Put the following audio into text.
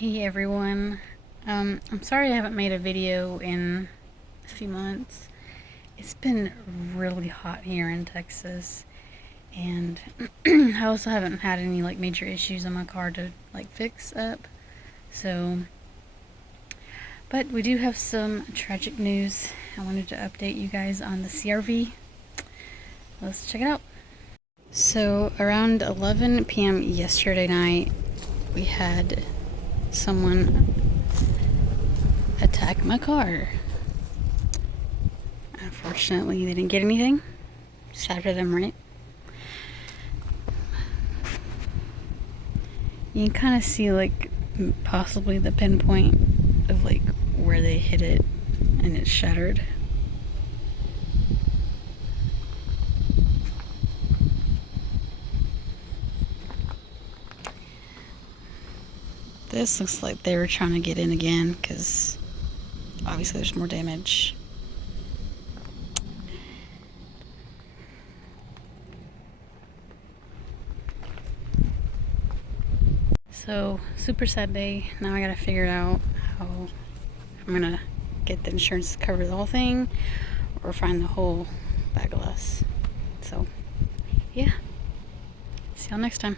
Hey everyone. I'm sorry I haven't made a video in a few months. It's been really hot here in Texas, and I also haven't had any like major issues on my car to like fix up. So, but we do have some tragic news. I wanted to update you guys on the CRV. Let's check it out. So, around 11 p.m. yesterday night, we had someone attack my car. Unfortunately, they didn't get anything. Sad for them, right? You can kind of see like possibly the pinpoint of like where they hit it and it's shattered. This looks like they were trying to get in again because obviously there's more damage. So, super sad day. Now I gotta figure out how I'm gonna get the insurance to cover the whole thing or find the whole bag of loss. So, yeah. See y'all next time.